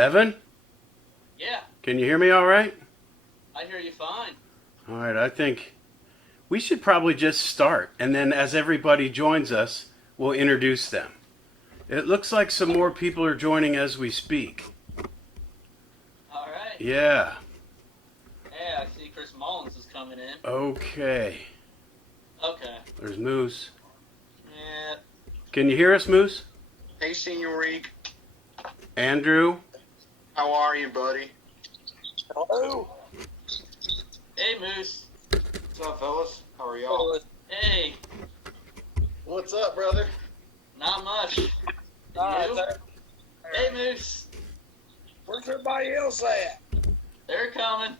Evan, Yeah, can you hear me all right? I hear you fine. All right, I think we should probably just start, and then as everybody joins us, we'll introduce them. It looks like some more people are joining as we speak. All right. Yeah, Hey, I see Chris Mullins is coming in. okay. Okay. There's Moose. Yeah. Can you hear us, Moose? Hey, Senorique. Andrew? How are you, buddy? Hello. Hey, Moose. What's up, fellas? How are y'all? Hey, What's up, brother? not much. You? Hey, Moose. Where's everybody else at? They're coming.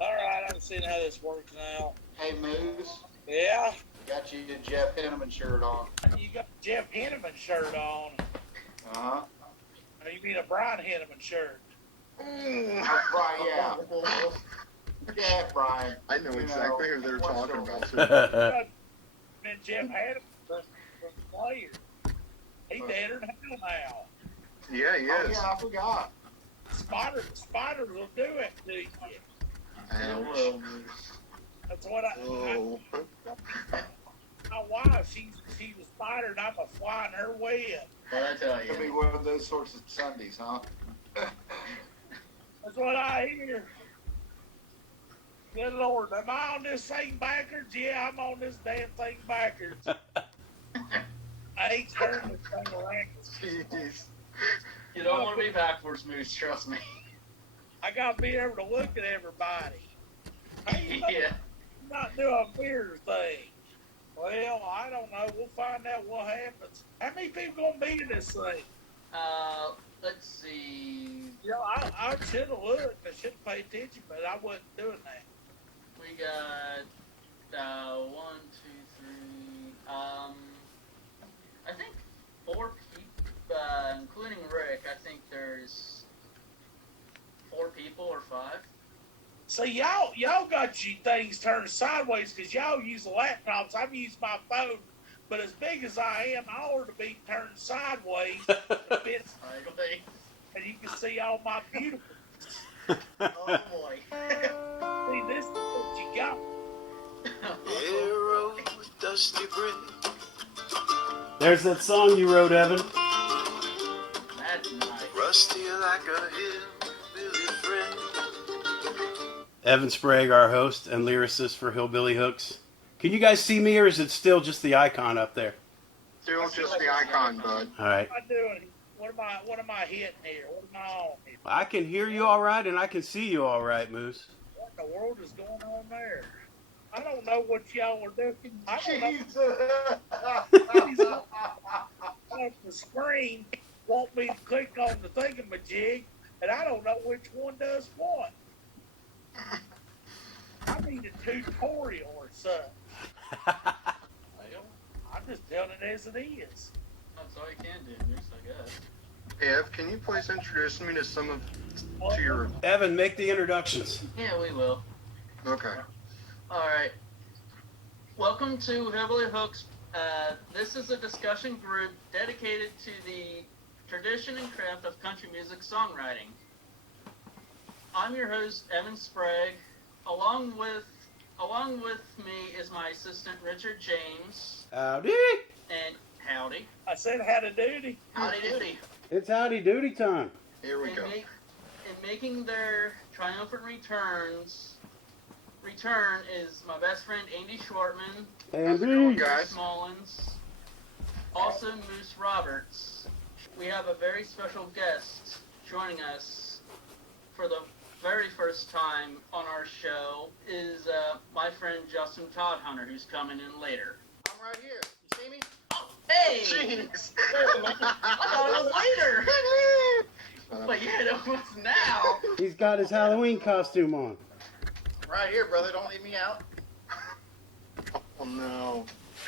All right, I'm seeing how this works now. Hey, Moose. Yeah, Got you a Jeff Henneman shirt on. you got Jeff Henneman shirt on. Uh-huh. Or you mean a Brian Henneman shirt? Brian, yeah. Yeah, Brian. I know exactly who they're talking about. Too. Man, Jeff Henneman was a player. He's deader than hell now. Yeah, he Oh, is. yeah, I forgot. Spiders will do it to you. Ouch. That's what Oh. my wife, she's a spider and I'm a fly in her web. What I tell Could be you? one of those sorts of Sundays, huh? That's what I hear. Good Lord, am I on this thing backwards? Yeah, I'm on this damn thing backwards. I ain't turning this thing around. Jeez. You don't want to be backwards, Moose. Trust me. I gotta be able to look at everybody. Hey, Yeah. not do a fear thing. Well, I don't know. We'll find out what happens. How many people gonna be in this thing? Let's see. You know, I should have looked. I should have paid attention, but I wasn't doing that. We got 1, 2, 3. I think 4 people, including Rick. I think there's 4 people or 5. So y'all got your things turned sideways because y'all use the laptops. I'm using my phone, but as big as I am, I ought to be turned sideways, and you can see all my beautiful. Oh boy. See, this is what you got. Arrow with dusty brick. There's that song you wrote, Evan. That's nice. Rusty like a hillbilly friend. Evan Sprague, our host and lyricist for Hillbilly Hooks. Can you guys see me, or is it still just the icon up there? Still just the icon, bud. All right. What am I doing? What am I hitting here? What am I on here? I can hear you all right, and I can see you all right, Moose. What in the world is going on there? I don't know what y'all are doing. I don't know. Jesus. Off the screen want me to click on the thingamajig, and I don't know which one does what. I need a tutorial or something. Well, I'm just telling it as it is. That's all you can do, Moose, I guess. Ev, can you please introduce me to some of to your? Evan, make the introductions. Yeah, we will. Okay. Alright. Welcome to Hillbilly Hooks. This is a discussion group dedicated to the tradition and craft of country music songwriting. I'm your host, Evan Sprague. Along with me is my assistant, Richard James. Howdy. And howdy. I said had a duty. Howdy doody. It's howdy doody time. Here we go. In making their triumphant return is my best friend Andy Schwartman, Andy. Guys. Mullins, also Moose Roberts. We have a very special guest joining us for the very first time on our show is my friend Justin Todd Hunter, who's coming in later. I'm right here. You see me? Hey! Jeez. I thought it was later, but yeah, it was now. He's got his Halloween costume on. Right here, brother. Don't leave me out. Oh no.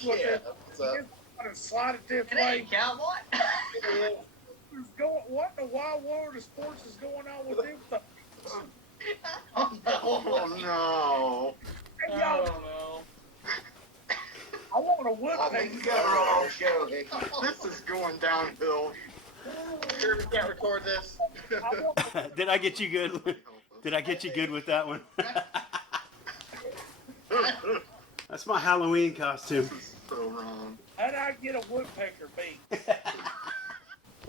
Yeah. What's up? I'm gonna slide it this It way. ain't cowboy. What in the wild world of sports is going on with them? Oh no. Oh no. Hey, I y'all, don't know. I want to whip I that. think you got a wrong show, Hickey. This is going downhill. Sure we can't record this. Did I get you good? Did I get you good with that one? That's my Halloween costume. So wrong. How did I get a woodpecker beat?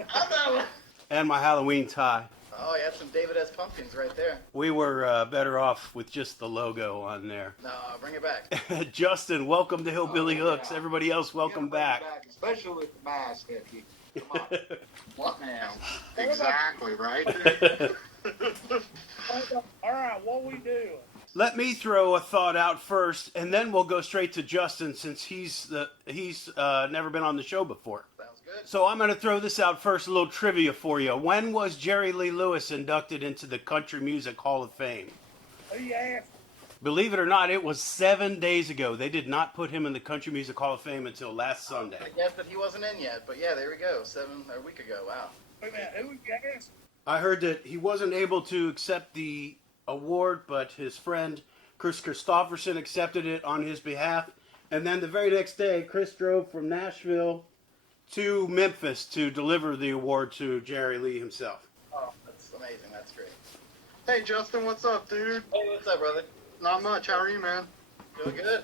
I know. And my Halloween tie. Oh, you had some David S. Pumpkins right there. We were better off with just the logo on there. No, bring it back. Justin, welcome to Hillbilly Oh, Hooks. yeah. Everybody else, welcome You gotta back. bring it especially with the mask. Come on. What now? Exactly, right? All right, what we doing? Let me throw a thought out first, and then we'll go straight to Justin since he's never been on the show before. Sounds good. So I'm going to throw this out first, a little trivia for you. When was Jerry Lee Lewis inducted into the Country Music Hall of Fame? Who you ask? Believe it or not, it was 7 days ago. They did not put him in the Country Music Hall of Fame until last Sunday. I guess that he wasn't in yet, but yeah, there we go. A week ago. Wow. Wait a minute, who you ask? I heard that he wasn't able to accept the award, but his friend Chris Christopherson accepted it on his behalf. And then the very next day, Chris drove from Nashville to Memphis to deliver the award to Jerry Lee himself. Oh, that's amazing. That's great. Hey, Justin, what's up, dude? Hey, what's up, brother? Not much. How are you, man? Doing good.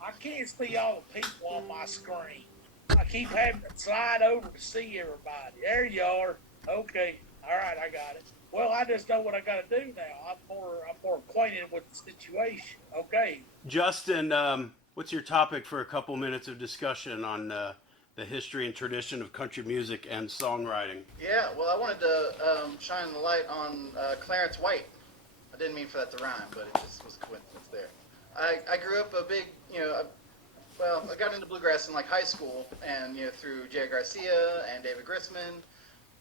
I can't see all the people on my screen. I keep having to slide over to see everybody. There you are. Okay. All right, I got it. Well, I just know what I got to do now. I'm more acquainted with the situation. Okay. Justin, what's your topic for a couple minutes of discussion on the history and tradition of country music and songwriting? Yeah, well, I wanted to shine the light on Clarence White. I didn't mean for that to rhyme, but it just was a coincidence there. I grew up a big, I got into bluegrass in like high school, and through Jerry Garcia and David Grisman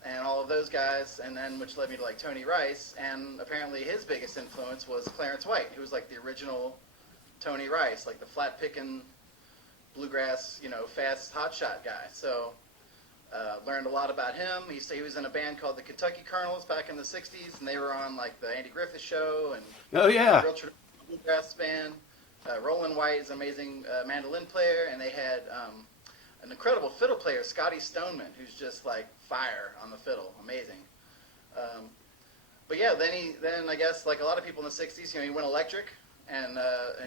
and all of those guys, and then which led me to like Tony Rice, and apparently his biggest influence was Clarence White, who was like the original Tony Rice, like the flat picking bluegrass, fast hotshot guy. So learned a lot about him. He was in a band called the Kentucky Colonels back in the '60s, and they were on like the Andy Griffith Show and Oh, yeah. real traditional bluegrass band. Roland White is an amazing mandolin player, and they had an incredible fiddle player, Scotty Stoneman, who's just like fire on the fiddle, amazing. But yeah, then I guess like a lot of people in the '60s, he went electric and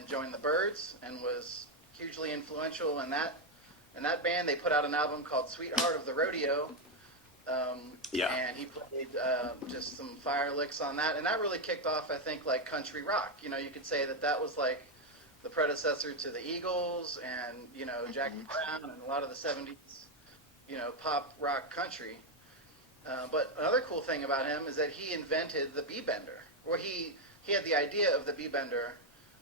joined the Byrds and was hugely influential in that. In that band, they put out an album called Sweetheart of the Rodeo. And he played just some fire licks on that, and that really kicked off, I think, like country rock. You could say that was like the predecessor to the Eagles and Jackie Brown and a lot of the '70s, pop rock country. But another cool thing about him is that he invented the B-bender, or he had the idea of the B-bender,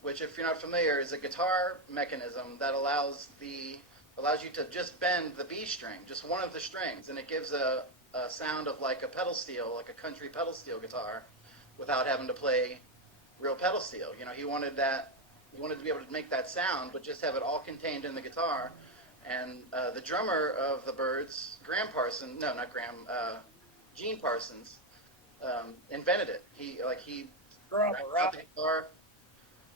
which, if you're not familiar, is a guitar mechanism that allows you to just bend the B string, just one of the strings, and it gives a sound of like a pedal steel, like a country pedal steel guitar, without having to play real pedal steel. He wanted to be able to make that sound, but just have it all contained in the guitar. And the drummer of the Byrds, Gene Parsons, invented it. He Drummer, cranked out right? the guitar.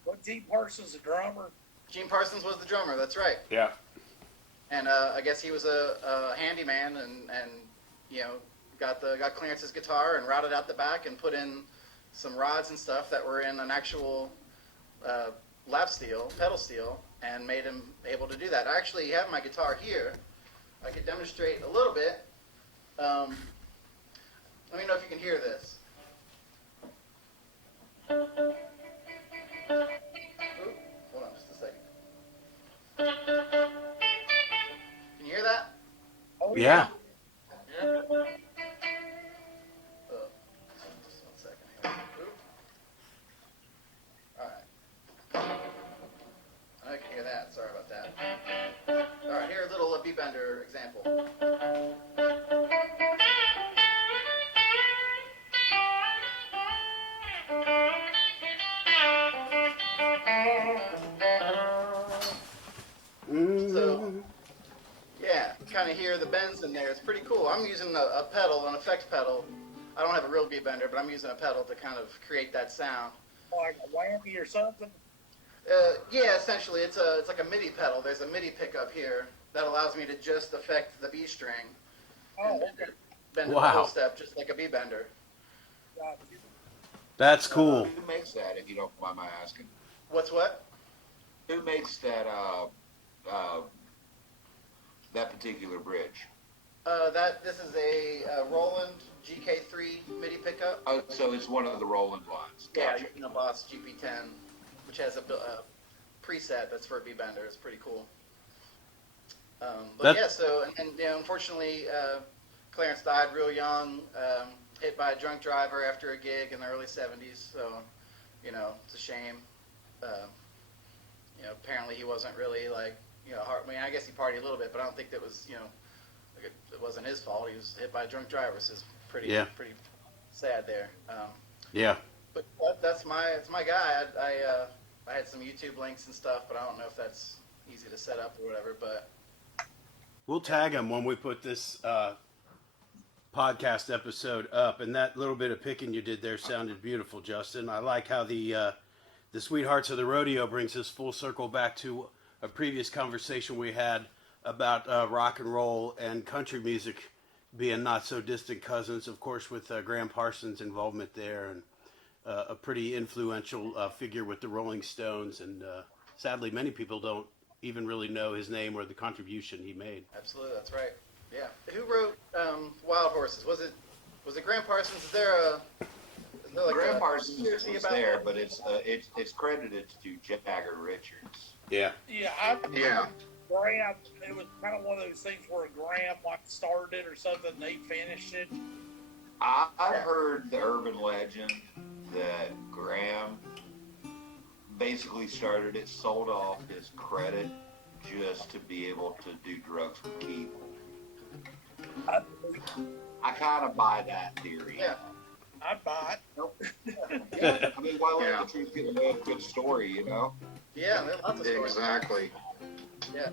What, Gene Parsons, the drummer? Gene Parsons was the drummer. That's right. Yeah. And I guess he was a handyman, and got Clarence's guitar and routed out the back and put in some rods and stuff that were in an actual lap steel, pedal steel, and made him able to do that. I actually have my guitar here. I could demonstrate a little bit. Let me know if you can hear this. Oop, hold on just a second. Can you hear that? Oh, Yeah. Yeah. Just 1 second here. Oop. All right. I can hear that. Sorry about that. All right, here's a little B-bender example. So, yeah, kind of hear the bends in there. It's pretty cool. I'm using a pedal, an effects pedal. I don't have a real B-bender, but I'm using a pedal to kind of create that sound. Like a whammy or something? Yeah, essentially, it's like a MIDI pedal. There's a MIDI pickup here that allows me to just affect the B string. Oh, And okay. bend the Wow. whole step just like a B-bender. Gotcha. That's cool. Who makes that, if you don't mind my asking? What's what? Who makes that that particular bridge? This is a Roland GK3 MIDI pickup. Oh, so it's one of the Roland ones. Yeah, Gotcha. using a Boss GP10, which has a preset that's for a B-bender. It's pretty cool. But That- yeah, so and you know, unfortunately, Clarence died real young, hit by a drunk driver after a gig in the early '70s. So, you know, it's a shame. You know, apparently he wasn't really like, you know, hard, I mean, I guess he partied a little bit, but I don't think that was, you know, like it wasn't his fault. He was hit by a drunk driver, so it's pretty sad there. Yeah. But that's my guy. I had some YouTube links and stuff, but I don't know if that's easy to set up or whatever. But We'll tag him when we put this podcast episode up. And that little bit of picking you did there sounded beautiful, Justin. I like how the Sweethearts of the Rodeo brings us full circle back to a previous conversation we had about rock and roll and country music being not so distant cousins. Of course, with Graham Parsons' involvement there, and a pretty influential figure with the Rolling Stones. And sadly, many people don't even really know his name or the contribution he made. absolutely, that's right. Yeah. Who wrote Wild Horses? Was it Graham Parsons? Is there like Graham a Parsons conspiracy was about there, that? but it's credited to Jagger Richards. Yeah. Yeah, Yeah. Graham, it was kind of one of those things where Graham like started it or something, and they finished it. I've heard the urban legend that Graham basically started it, sold off his credit just to be able to do drugs with Keith. I kind of buy that theory. Yeah. I'd buy it. Yeah, I mean, why Yeah. let the truth get a good story, you know? Yeah, there are lots of stories. Exactly. Yeah.